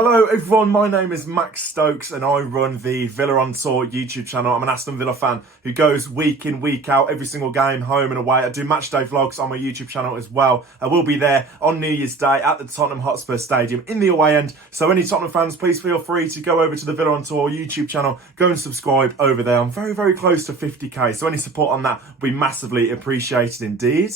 Hello everyone, my name is Max Stokes and I run the Villa on Tour YouTube channel. I'm an Aston Villa fan who goes week in, week out, every single game, home and away. I do matchday vlogs on my YouTube channel as well. I will be there on New Year's Day at the Tottenham Hotspur Stadium in the away end. So any Tottenham fans, please feel free to go over to the Villa on Tour YouTube channel, go and subscribe over there. I'm very, very close to 50k, so any support on that will be massively appreciated indeed.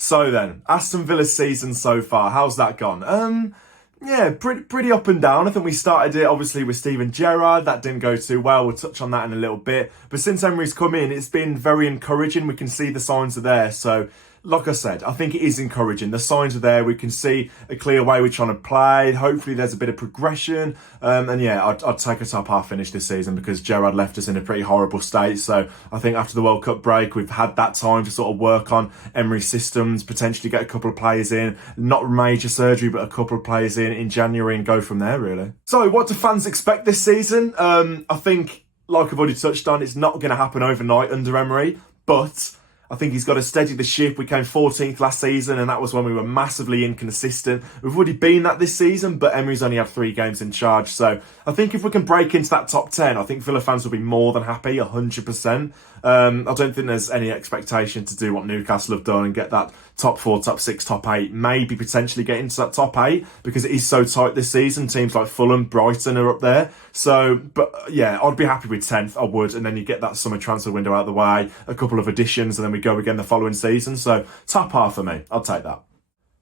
So then, Aston Villa's season so far, how's that gone? Yeah, pretty up and down. I think we started it obviously with Gerrard. That didn't go too well. We'll touch on that in a little bit. But since Emery's come in, it's been very encouraging. We can see the signs are there. So, like I said, I think it is encouraging. The signs are there. We can see a clear way we're trying to play. Hopefully there's a bit of progression. And yeah, I'd take a top half finish this season because Gerrard left us in a pretty horrible state. So I think after the World Cup break, we've had that time to sort of work on Emery's systems, potentially get a couple of players in, not major surgery, but a couple of players in January and go from there, really. So what do fans expect this season? I think, like I've already touched on, it's not going to happen overnight under Emery, but I think he's got to steady the ship. We came 14th last season, and that was when we were massively inconsistent. We've already been that this season, but Emery's only had 3 games in charge. So I think if we can break into that top 10, I think Villa fans will be more than happy, 100%. I don't think there's any expectation to do what Newcastle have done and get that top 4, top 6, top 8, maybe potentially get into that top 8 because it is so tight this season. Teams like Fulham, Brighton are up there. So, but yeah, I'd be happy with 10th, I would. And then you get that summer transfer window out of the way, a couple of additions, and then we go again the following season. So top half for me, I'll take that.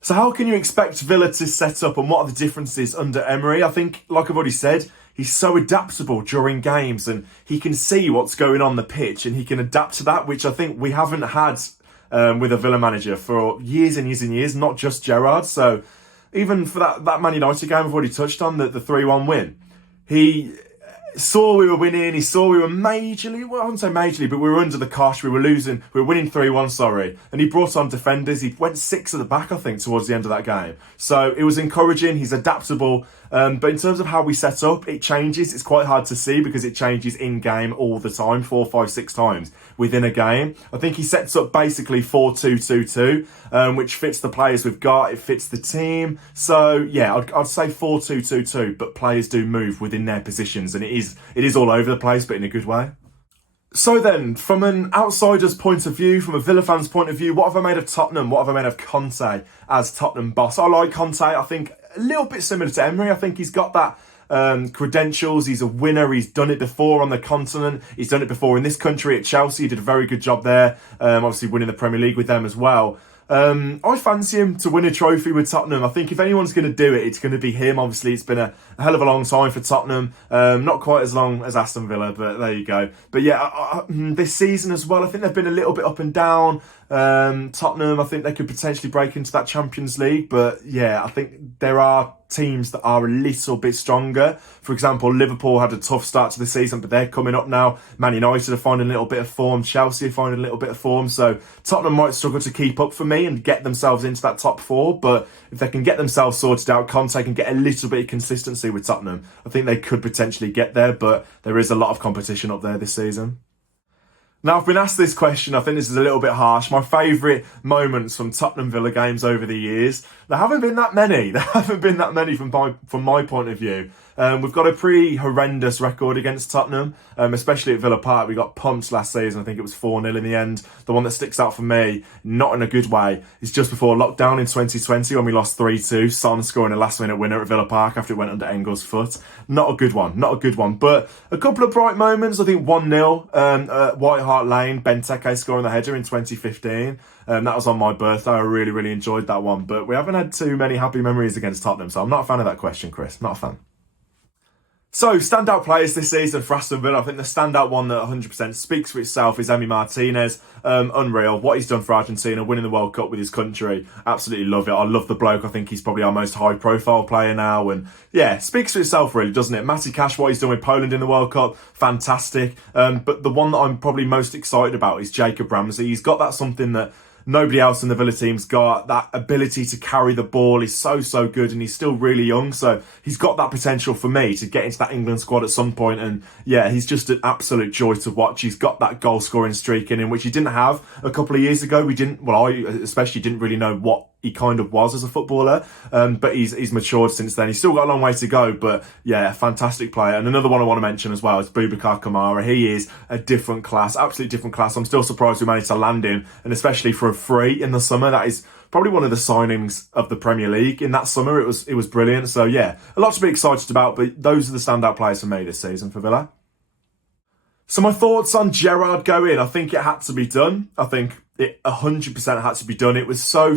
So how can you expect Villa to set up and what are the differences under Emery? I think, like I've already said, he's so adaptable during games and he can see what's going on the pitch and he can adapt to that, which I think we haven't had with a Villa manager for years and years and years, not just Gerrard. So even for that Man United game I've already touched on, the 3-1 win, he saw we were winning, he saw we were majorly, well I wouldn't say majorly, but we were under the cosh, we were losing, we were winning 3-1, sorry. And he brought on defenders, he went 6 at the back I think towards the end of that game. So it was encouraging, he's adaptable. But in terms of how we set up, it changes. It's quite hard to see because it changes in game all the time, 4, 5, 6 times within a game. I think he sets up basically 4-2-2-2, which fits the players we've got. It fits the team. So yeah, I'd say 4-2-2-2, but players do move within their positions and it is all over the place, but in a good way. So then, from an outsider's point of view, from a Villa fan's point of view, what have I made of Tottenham? What have I made of Conte as Tottenham boss? I like Conte. I think a little bit similar to Emery. I think he's got that credentials. He's a winner. He's done it before on the continent. He's done it before in this country at Chelsea. He did a very good job there. Obviously winning the Premier League with them as well. I fancy him to win a trophy with Tottenham. I think if anyone's going to do it, it's going to be him. Obviously, it's been a hell of a long time for Tottenham. Not quite as long as Aston Villa, but there you go. But yeah, this season as well, I think they've been a little bit up and down. Tottenham, I think they could potentially break into that Champions League. But yeah, I think there are teams that are a little bit stronger. For example, Liverpool had a tough start to the season, but they're coming up now. Man United are finding a little bit of form. Chelsea are finding a little bit of form. So Tottenham might struggle to keep up for me and get themselves into that top 4. But if they can get themselves sorted out, Conte can get a little bit of consistency with Tottenham. I think they could potentially get there, but there is a lot of competition up there this season. Now, I've been asked this question, I think this is a little bit harsh. My favourite moments from Tottenham Villa games over the years. There haven't been that many. There haven't been that many from my point of view. We've got a pretty horrendous record against Tottenham, especially at Villa Park. We got punched last season. I think it was 4-0 in the end. The one that sticks out for me, not in a good way, is just before lockdown in 2020 when we lost 3-2. Son scoring a last-minute winner at Villa Park after it went under Engels' foot. Not a good one. Not a good one. But a couple of bright moments. I think 1-0 at White Hart Lane. Benteke scoring the header in 2015. That was on my birthday. I really, really enjoyed that one. But we haven't had too many happy memories against Tottenham. So I'm not a fan of that question, Chris. Not a fan. So, standout players this season for Aston Villa. I think the standout one that 100% speaks for itself is Emi Martinez. Unreal. What he's done for Argentina, winning the World Cup with his country. Absolutely love it. I love the bloke. I think he's probably our most high-profile player now. And yeah, speaks for itself really, doesn't it? Matty Cash, what he's done with Poland in the World Cup, fantastic. But the one that I'm probably most excited about is Jacob Ramsey. He's got that something that nobody else in the Villa team's got. That ability to carry the ball is so good, and he's still really young, so he's got that potential for me to get into that England squad at some point. And yeah, he's just an absolute joy to watch. He's got that goal scoring streak in him, which he didn't have a couple of years ago. I especially didn't really know what he kind of was as a footballer. But he's matured since then. He's still got a long way to go, but yeah, fantastic player. And another one I want to mention as well is Boubacar Kamara. He is a different class, absolutely different class. I'm still surprised we managed to land him, and especially for a free in the summer. That is probably one of the signings of the Premier League in that summer. It was brilliant. So yeah, a lot to be excited about, but those are the standout players for me this season for Villa. So my thoughts on Gerrard going, I think it had to be done. I think it 100% had to be done. It was so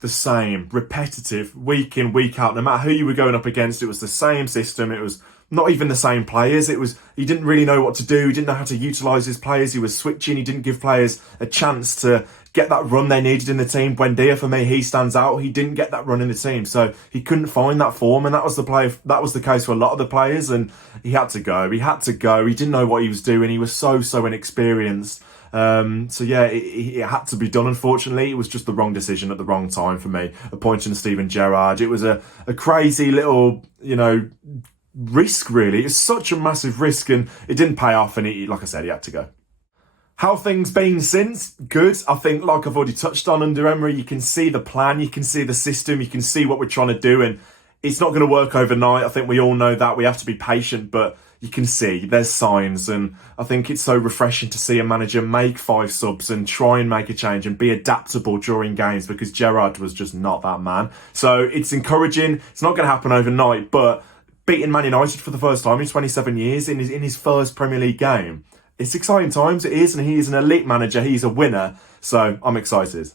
the same, repetitive, week in, week out. No matter who you were going up against, it was the same system. It was not even the same players. He didn't really know what to do. He didn't know how to utilise his players. He was switching. He didn't give players a chance to get that run they needed in the team. Buendia, for me, he stands out. He didn't get that run in the team, so he couldn't find that form, and that was the case for a lot of the players, and he had to go. He didn't know what he was doing. He was so inexperienced. So yeah, it had to be done. Unfortunately, it was just the wrong decision at the wrong time for me, appointing Steven Gerrard. It was a crazy little, risk, really. It's such a massive risk, and it didn't pay off, and like I said, he had to go. How things been since? Good. I think, like I've already touched on, under Emery, you can see the plan, you can see the system, you can see what we're trying to do, and it's not going to work overnight. I think we all know that. We have to be patient, but you can see there's signs, and I think it's so refreshing to see a manager make 5 subs and try and make a change and be adaptable during games, because Gerrard was just not that man. So it's encouraging. It's not going to happen overnight, but beating Man United for the first time in 27 years in his first Premier League game, it's exciting times, it is, and he is an elite manager, he's a winner, so I'm excited.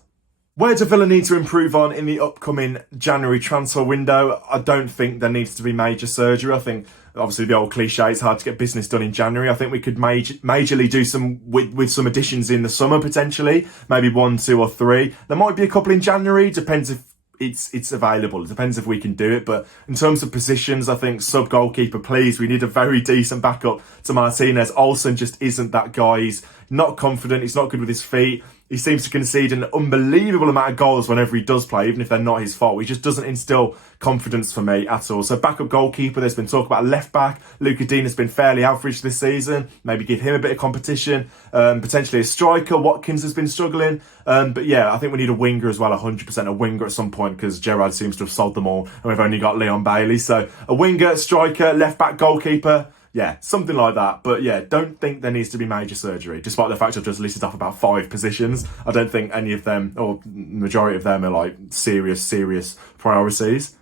Where do Villa need to improve on in the upcoming January transfer window? I don't think there needs to be major surgery. I think, obviously, the old cliche, it's hard to get business done in January. I think we could majorly do some with some additions in the summer, potentially. Maybe 1, 2 or 3. There might be a couple in January, depends if it's available. It depends if we can do it. But in terms of positions, I think sub-goalkeeper, please. We need a very decent backup to Martinez. Olsen just isn't that guy. He's not confident. He's not good with his feet. He seems to concede an unbelievable amount of goals whenever he does play, even if they're not his fault. He just doesn't instill confidence for me at all. So backup goalkeeper, there's been talk about left back. Luca Dean has been fairly average this season. Maybe give him a bit of competition. Potentially a striker. Watkins has been struggling. But yeah, I think we need a winger as well, 100% a winger at some point, because Gerrard seems to have sold them all and we've only got Leon Bailey. So a winger, striker, left back, goalkeeper. Yeah, something like that. But yeah, don't think there needs to be major surgery. Despite the fact I've just listed off about 5 positions, I don't think any of them, or majority of them, are like serious priorities.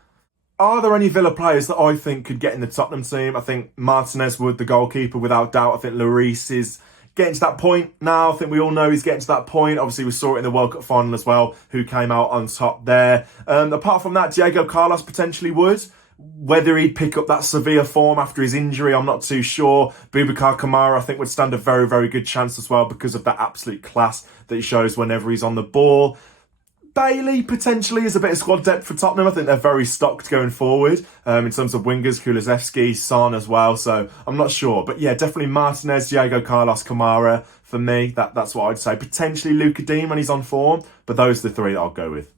Are there any Villa players that I think could get in the Tottenham team? I think Martinez would, the goalkeeper, without doubt. I think Lloris is getting to that point now. I think we all know he's getting to that point. Obviously, we saw it in the World Cup final as well, who came out on top there. Apart from that, Diego Carlos potentially would. Whether he'd pick up that Sevilla form after his injury, I'm not too sure. Boubacar Kamara, I think, would stand a very good chance as well, because of that absolute class that he shows whenever he's on the ball. Bailey potentially is a bit of squad depth for Tottenham. I think they're very stocked going forward in terms of wingers, Kulusevski, Son as well. So I'm not sure. But yeah, definitely Martinez, Diego Carlos, Kamara for me. That's what I'd say. Potentially Luca Dean when he's on form. But those are the 3 that I'll go with.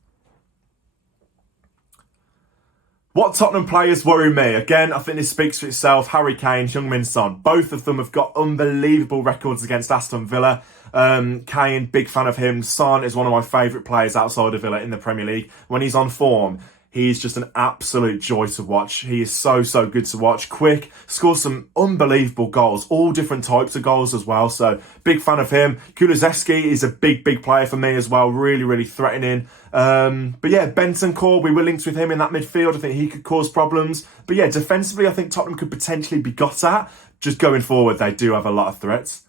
What Tottenham players worry me? Again, I think this speaks for itself. Harry Kane, Heung-min Son. Both of them have got unbelievable records against Aston Villa. Kane, big fan of him. Son is one of my favourite players outside of Villa in the Premier League. When he's on form, he's just an absolute joy to watch. He is so good to watch. Quick, scores some unbelievable goals. All different types of goals as well. So, big fan of him. Kulusevski is a big player for me as well. Really threatening. But yeah, Bentancur, we were linked with him in that midfield. I think he could cause problems. But yeah, defensively, I think Tottenham could potentially be got at. Just going forward, they do have a lot of threats.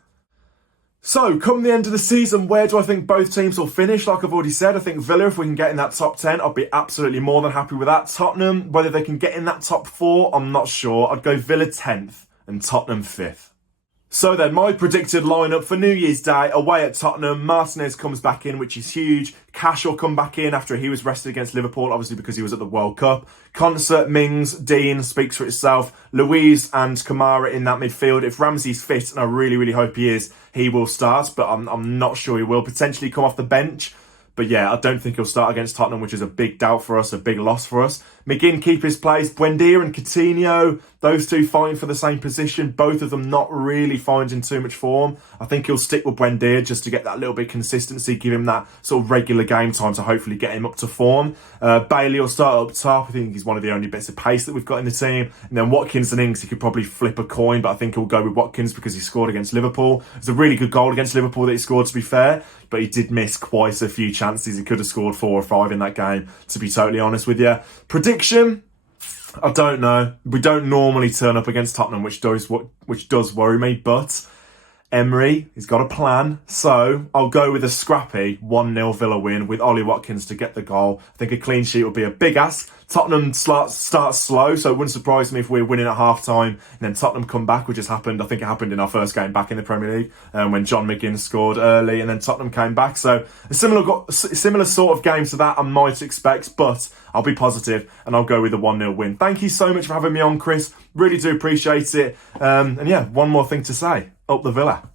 So, come the end of the season, where do I think both teams will finish? Like I've already said, I think Villa, if we can get in that top 10, I'll be absolutely more than happy with that. Tottenham, whether they can get in that top 4, I'm not sure. I'd go Villa 10th and Tottenham 5th. So then, my predicted lineup for New Year's Day, away at Tottenham. Martinez comes back in, which is huge. Cash will come back in after he was rested against Liverpool, obviously because he was at the World Cup. Concert, Mings, Dean speaks for itself. Louise and Kamara in that midfield. If Ramsey's fit, and I really hope he is, he will start, but I'm not sure he will. Potentially come off the bench. But yeah, I don't think he'll start against Tottenham, which is a big doubt for us, a big loss for us. McGinn keep his place. Buendia and Coutinho, Those two fighting for the same position, both of them not really finding too much form. I think he'll stick with Buendia just to get that little bit of consistency, give him that sort of regular game time to hopefully get him up to form. Bailey will start up top. I think he's one of the only bits of pace that we've got in the team. And then Watkins and Ings, he could probably flip a coin, but I think he'll go with Watkins because he scored against Liverpool. It's a really good goal against Liverpool that he scored, to be fair, but he did miss quite a few chances. He could have scored 4 or 5 in that game, to be totally honest with you. Prediction? I don't know. We don't normally turn up against Tottenham, which does worry me, but Emery, he's got a plan. So I'll go with a scrappy 1-0 Villa win with Ollie Watkins to get the goal. I think a clean sheet will be a big ask. Tottenham starts slow, so it wouldn't surprise me if we're winning at half-time and then Tottenham come back, which has happened. I think it happened in our first game back in the Premier League when John McGinn scored early and then Tottenham came back. So a similar sort of game to that I might expect, but I'll be positive and I'll go with a 1-0 win. Thank you so much for having me on, Chris. Really do appreciate it. And yeah, one more thing to say. Up the Villa.